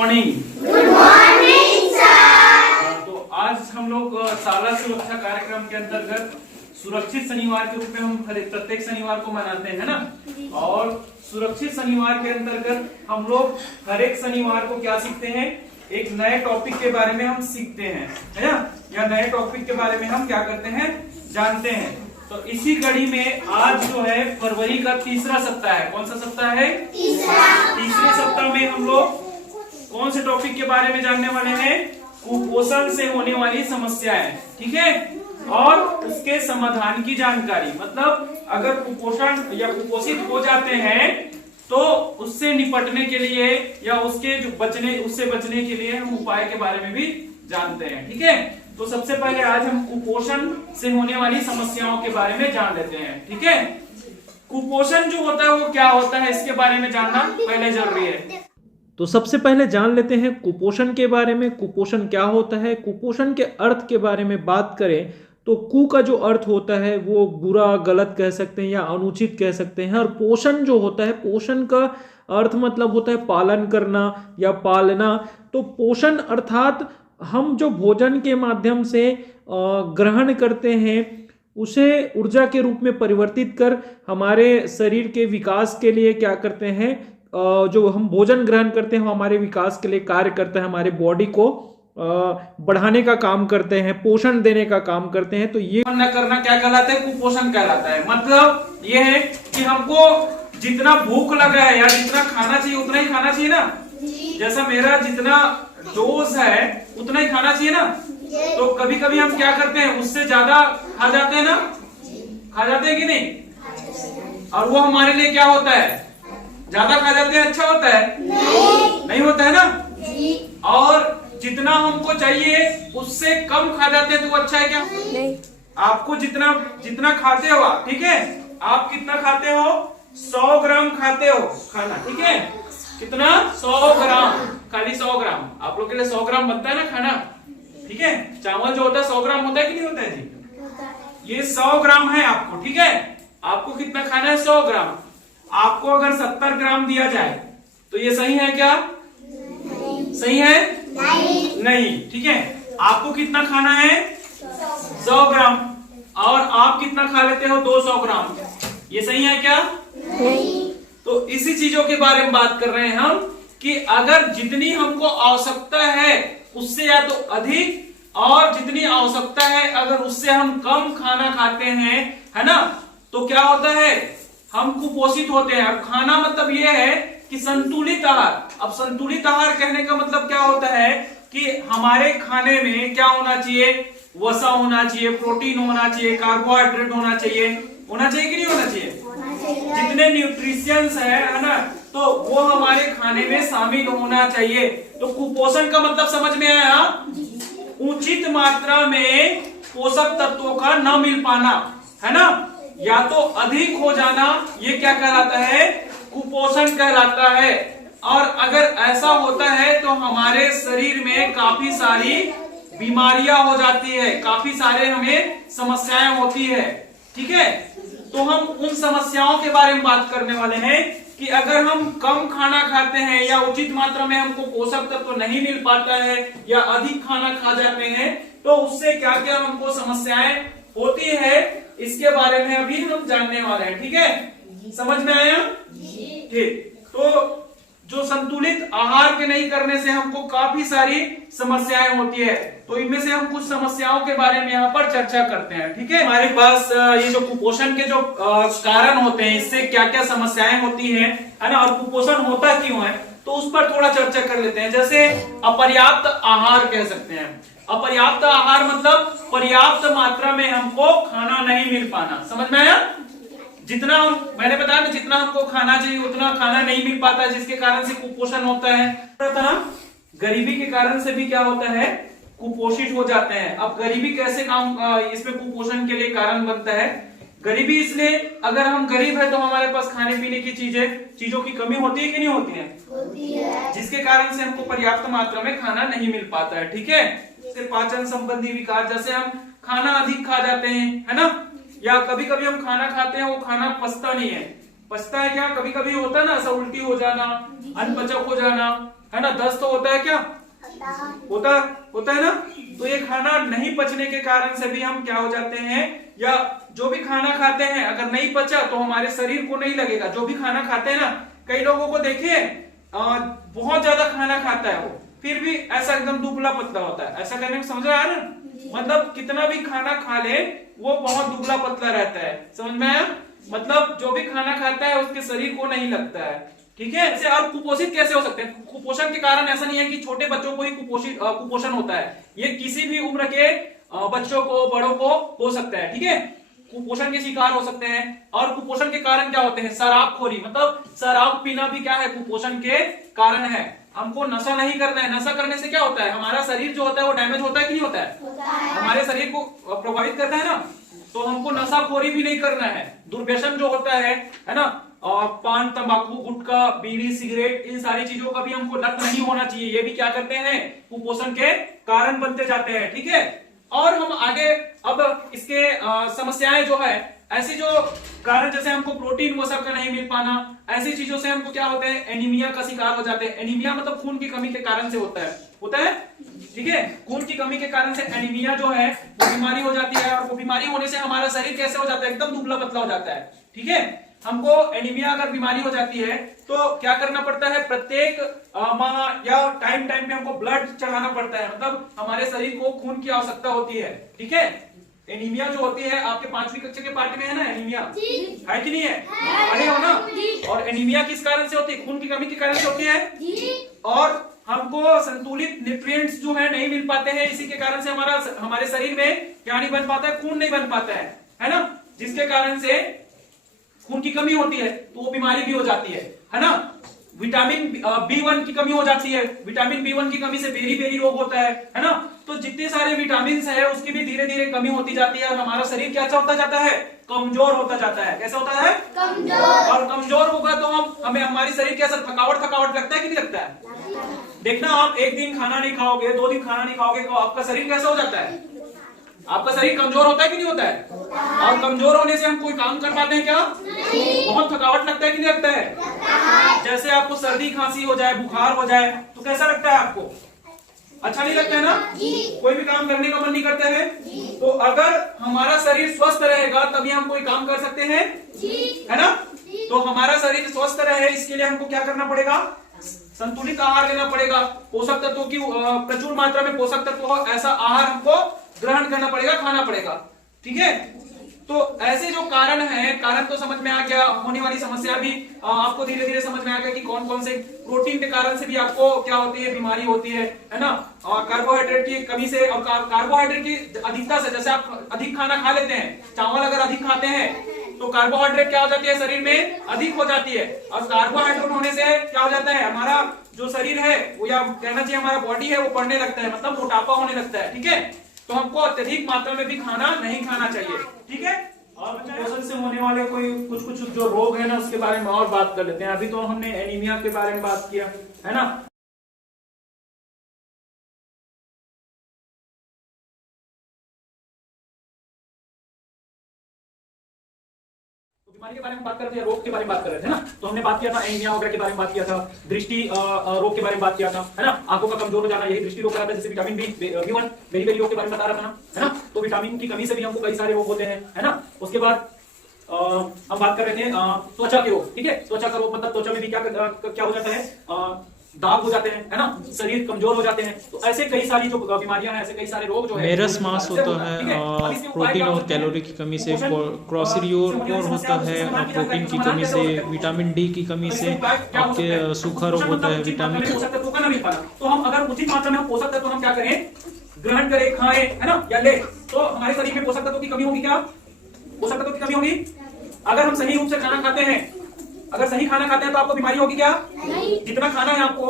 Morning. Good morning sir. तो आज हम लोग शाला सुरक्षा कार्यक्रम के अंतर्गत सुरक्षित शनिवार के रूप में हम प्रत्येक शनिवार को मनाते हैं ना। और सुरक्षित शनिवार के अंतर्गत हम लोग हर एक शनिवार को क्या सीखते हैं, एक नए टॉपिक के बारे में हम सीखते हैं, है ना। या नए टॉपिक के बारे में हम क्या करते हैं, जानते हैं। तो इसी कड़ी में आज जो है फरवरी का तीसरा सप्ताह है। कौन सा सप्ताह है? तीसरे सप्ताह में हम लोग कौन से टॉपिक के बारे में जानने वाले हैं? कुपोषण से होने वाली समस्याएं, ठीक है, और उसके समाधान की जानकारी। मतलब अगर कुपोषण या कुपोषित हो जाते हैं तो उससे निपटने के लिए या उससे बचने के लिए हम उपाय के बारे में भी जानते हैं, ठीक है। तो सबसे पहले आज हम कुपोषण से होने वाली समस्याओं के बारे में जान लेते हैं, ठीक है। कुपोषण जो होता है वो क्या होता है, इसके बारे में जानना पहले जरूरी है। तो सबसे पहले जान लेते हैं कुपोषण के बारे में। कुपोषण क्या होता है, कुपोषण के अर्थ के बारे में बात करें तो कु का जो अर्थ होता है वो बुरा, गलत कह सकते हैं या अनुचित कह सकते हैं। और पोषण जो होता है, पोषण का अर्थ मतलब होता है पालन करना या पालना। तो पोषण अर्थात हम जो भोजन के माध्यम से ग्रहण करते हैं उसे ऊर्जा के रूप में परिवर्तित कर हमारे शरीर के विकास के लिए क्या करते हैं, जो हम भोजन ग्रहण करते हैं हमारे विकास के लिए कार्य करता है, हमारे बॉडी को बढ़ाने का काम करते हैं, पोषण देने का काम करते हैं। तो ये न करना क्या कहलाता है? कुपोषण कहलाता है। मतलब ये है कि हमको जितना भूख लगा है या जितना खाना चाहिए उतना ही खाना चाहिए ना। जैसा मेरा जितना डोज है उतना ही खाना चाहिए ना। तो कभी कभी हम क्या करते हैं, उससे ज्यादा खा जाते हैं ना, खा जाते हैं कि नहीं। और वो हमारे लिए क्या होता है, ज्यादा खा जाते हैं अच्छा होता है? नहीं होता है ना। और जितना हमको चाहिए उससे कम खा जाते हैं तो वो अच्छा है क्या? नहीं। आपको जितना खाते हो आप, ठीक है, आप कितना खाते हो? 100 ग्राम खाते हो खाना, ठीक है। कितना? 100 ग्राम, खाली 100 ग्राम। आप लोग के लिए 100 ग्राम बनता है ना खाना, ठीक है। चावल जो होता है 100 ग्राम होता है कि नहीं होता है जी? ये 100 ग्राम है आपको, ठीक है। आपको कितना खाना है? 100 ग्राम। आपको अगर 70 ग्राम दिया जाए तो ये सही है क्या? सही है? नहीं, ठीक है। आपको कितना खाना है? 100 ग्राम। और आप कितना खा लेते हो? 200 ग्राम। ये सही है क्या? नहीं। तो इसी चीजों के बारे में बात कर रहे हैं हम कि अगर जितनी हमको आवश्यकता है उससे या तो अधिक, और जितनी आवश्यकता है अगर उससे हम कम खाना खाते हैं, है ना, तो क्या होता है, हम कुपोषित होते हैं। अब खाना मतलब ये है कि संतुलित आहार। अब संतुलित आहार कहने का मतलब क्या होता है कि हमारे खाने में क्या होना चाहिए? वसा होना चाहिए, प्रोटीन होना चाहिए, कार्बोहाइड्रेट होना चाहिए कि नहीं होना चाहिए? जितने न्यूट्रिशियंस है ना, तो वो हमारे खाने में शामिल होना चाहिए। तो कुपोषण का मतलब समझ में आया? उचित मात्रा में पोषक तत्वों का न मिल पाना, है ना, या तो अधिक हो जाना, ये क्या कहलाता है? कुपोषण कहलाता है। और अगर ऐसा होता है तो हमारे शरीर में काफी सारी बीमारियां हो जाती है, काफी सारे हमें समस्याएं होती है, ठीक है। तो हम उन समस्याओं के बारे में बात करने वाले हैं कि अगर हम कम खाना खाते हैं या उचित मात्रा में हमको पोषक तत्व नहीं मिल पाता है या अधिक खाना खा जाते हैं तो उससे क्या क्या हमको समस्याएं होती है, इसके बारे में अभी हम जानने वाले हैं, ठीक है। समझ में आया? ठीक। तो जो संतुलित आहार के नहीं करने से हमको काफी सारी समस्याएं होती है, तो इनमें से हम कुछ समस्याओं के बारे में यहाँ पर चर्चा करते हैं, ठीक है। हमारे पास ये जो कुपोषण के जो कारण होते हैं, इससे क्या क्या समस्याएं होती हैं, है ना, और कुपोषण होता क्यों है, तो उस पर थोड़ा चर्चा कर लेते हैं। जैसे अपर्याप्त आहार कह सकते हैं। अपर्याप्त आहार मतलब पर्याप्त मात्रा में हमको खाना नहीं मिल पाना। समझ में आया? जितना मैंने बताया ना, जितना हमको खाना चाहिए उतना खाना नहीं मिल पाता है, जिसके कारण से कुपोषण होता है। गरीबी के कारण से भी क्या होता है, कुपोषित हो जाते हैं। अब गरीबी कैसे काम इसमें कुपोषण के लिए कारण बनता है? गरीबी इसलिए, अगर हम गरीब है तो हमारे पास खाने पीने की चीजों की कमी होती है कि नहीं होती है? होती है। जिसके कारण से हमको पर्याप्त मात्रा में खाना नहीं मिल पाता है, ठीक है। जैसे पाचन संबंधी विकार, जैसे हम खाना अधिक खा जाते हैं, है ना, या कभी कभी हम खाना खाते हैं वो खाना पचता नहीं है। पचता है क्या? कभी कभी होता है ना, ऐसा उल्टी हो जाना, अनपचक हो जाना, है ना, दस्त तो होता है क्या, होता है ना। तो ये खाना नहीं पचने के कारण से भी हम क्या हो जाते हैं, या जो भी खाना खाते हैं अगर नहीं पचा तो हमारे शरीर को नहीं लगेगा। जो भी खाना खाते हैं ना, कई लोगों को देखिए बहुत ज्यादा खाना खाता है वो, फिर भी ऐसा एकदम दुबला पतला होता है। ऐसा करने में समझ रहा है ना, मतलब कितना भी खाना खा ले वो बहुत दुबला पतला रहता है। समझ में आया, मतलब जो भी खाना खाता है उसके शरीर को नहीं लगता है, ठीक है। ऐसे आप कुपोषित कैसे हो सकते हैं? कुपोषण के कारण ऐसा नहीं है कि छोटे बच्चों को ही कुपोषण होता है, ये किसी भी उम्र के बच्चों को, बड़ों को हो सकता है, ठीक है। कुपोषण के शिकार हो सकते हैं। और कुपोषण के कारण क्या होते हैं? शराबखोरी, मतलब शराब पीना भी क्या है, कुपोषण के कारण है। हमको नशा नहीं करना है। नशा करने से क्या होता है, हमारा शरीर जो होता है वो डैमेज होता है कि नहीं होता है, हमारे शरीर को प्रभावित करता है ना। तो हमको नशाखोरी भी नहीं करना है। दुर्व्यसन जो होता है ना, और पान, तंबाकू, गुटखा, बीड़ी, सिगरेट, इन सारी चीजों का भी हमको लत नहीं होना चाहिए। ये भी क्या करते हैं, कुपोषण के कारण बनते जाते हैं, ठीक है। और हम आगे अब इसके समस्याएं जो है, ऐसी जो कारण, जैसे हमको प्रोटीन वो सब का नहीं मिल पाना, ऐसी चीजों से हमको क्या होते हैं, एनीमिया का शिकार हो जाते हैं। एनीमिया मतलब खून की कमी के कारण से होता है, ठीक है। खून की कमी के कारण से एनीमिया जो है वो बीमारी हो जाती है, और वो बीमारी होने से हमारा शरीर कैसे हो जाता है, एकदम दुबला पतला हो जाता है, ठीक है। हमको एनीमिया अगर बीमारी हो जाती है तो क्या करना पड़ता है, प्रत्येक माह या टाइम पे हमको ब्लड चढ़ाना पड़ता है, मतलब हमारे शरीर को खून की आवश्यकता होती है, ठीक है। एनीमिया जो होती है, आपके 5वीं कक्षा के पाठ में है ना एनीमिया, है कि नहीं है, पढ़े हो ना। और एनीमिया किस कारण से होती है, खून की कमी के कारण से होती है। और हमको संतुलित न्यूट्रिएंट्स जो है नहीं मिल पाते हैं, इसी के कारण से हमारे शरीर में क्या नहीं बन पाता है, खून नहीं बन पाता है ना, जिसके कारण से खून की कमी होती है तो वो बीमारी भी हो जाती है ना। विटामिन B1 की कमी हो जाती है, विटामिन B1 की कमी से बेरी रोग होता है ना। तो जितने सारे विटामिन है उसकी भी धीरे धीरे कमी होती जाती है, और हमारा शरीर क्या होता जाता है, कमजोर होता जाता है। कैसा होता है, कमजोर। और कमजोर होगा तो हमें हमारी शरीर कैसा, थकावट लगता है कि नहीं लगता है। देखना, आप एक दिन खाना नहीं खाओगे, 2 दिन खाना नहीं खाओगे तो आपका शरीर कैसा हो जाता है, आपका शरीर कमजोर होता है कि नहीं होता है। और कमजोर होने से हम कोई काम कर पाते हैं क्या, बहुत थकावट लगता है कि नहीं लगता है। जैसे आपको सर्दी खांसी हो जाए, बुखार हो जाए तो कैसा लगता है आपको, अच्छा नहीं लगता है ना, कोई भी काम करने का मन नहीं करता है। तो अगर हमारा शरीर स्वस्थ रहेगा तभी हम कोई काम कर सकते हैं, है ना। तो हमारा शरीर स्वस्थ रहे इसके लिए हमको क्या करना पड़ेगा, संतुलित आहार लेना पड़ेगा। पोषक तत्वों की प्रचुर मात्रा में पोषक तत्व ऐसा आहार हमको ग्रहण करना पड़ेगा, खाना पड़ेगा, ठीक है। तो ऐसे जो कारण है, कारण तो समझ में आ गया, होने वाली समस्या भी आपको धीरे धीरे समझ में आ गया कि कौन कौन से प्रोटीन के कारण से भी आपको क्या होती है, बीमारी होती है ना। और कार्बोहाइड्रेट की कमी से, और कार्बोहाइड्रेट की अधिकता से, जैसे आप अधिक खाना खा लेते हैं, चावल अगर अधिक खाते हैं तो कार्बोहाइड्रेट क्या हो जाती है, शरीर में अधिक हो जाती है। और कार्बोहाइड्रेट होने से क्या हो जाता है, हमारा जो शरीर है वो, या कहना चाहिए हमारा बॉडी है, वो बढ़ने लगता है, मतलब मोटापा होने लगता है, ठीक है। तो हमको अत्यधिक मात्रा में भी खाना नहीं खाना चाहिए, ठीक है। और कुपोषण से होने वाले कोई कुछ जो रोग है ना, उसके बारे में और बात कर लेते हैं। अभी तो हमने एनीमिया के बारे में बात किया, है ना। बीमारी के बारे में बात कर रहे थे, रोग के बारे में बात कर रहे थे ना। तो हमने बात किया था एनीमिया वगैरह के बारे में बात किया था, दृष्टि रोग के बारे में बात किया था, है ना। आंखों का कमजोर हो जाना, यही दृष्टि रोग कराता है। जैसे विटामिन B1 बेरी रोग के बारे में बता रहा था ना, है ना। तो विटामिन की कमी से भी हमको कई सारे रोग होते हैं, है ना। उसके बाद हम बात कर रहे थे त्वचा के रोग, ठीक है। त्वचा का रोग मतलब त्वचा में भी क्या हो जाता है, दाग हो जाते हैं, है ना, शरीर कमजोर हो जाते हैं। तो ऐसे कई सारी जो बीमारियां हैं, ऐसे कई सारे रोग जो है, मेरस मास होता है, प्रोटीन और कैलोरी की कमी से, क्रॉसरियोर होता है, प्रोटीन की कमी से, विटामिन डी की कमी से आपके सूखा रोग होता है, विटामिन। पोषक तत्वों का ना मिल पाना, तो हम अगर उचित मात्रा में पोषक तत्व हम क्या करें, ग्रहण करें, खाएं, है ना, या ले, तो हमारे शरीर में पोषक तत्वों की कमी होगी क्या, पोषक तत्वों की कमी होगी। अगर हम सही रूप से खाना खाते हैं, अगर सही खाना खाते हैं तो आपको बीमारी होगी क्या, नहीं। जितना खाना है आपको,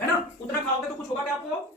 है ना, उतना खाओगे तो कुछ होगा क्या आपको,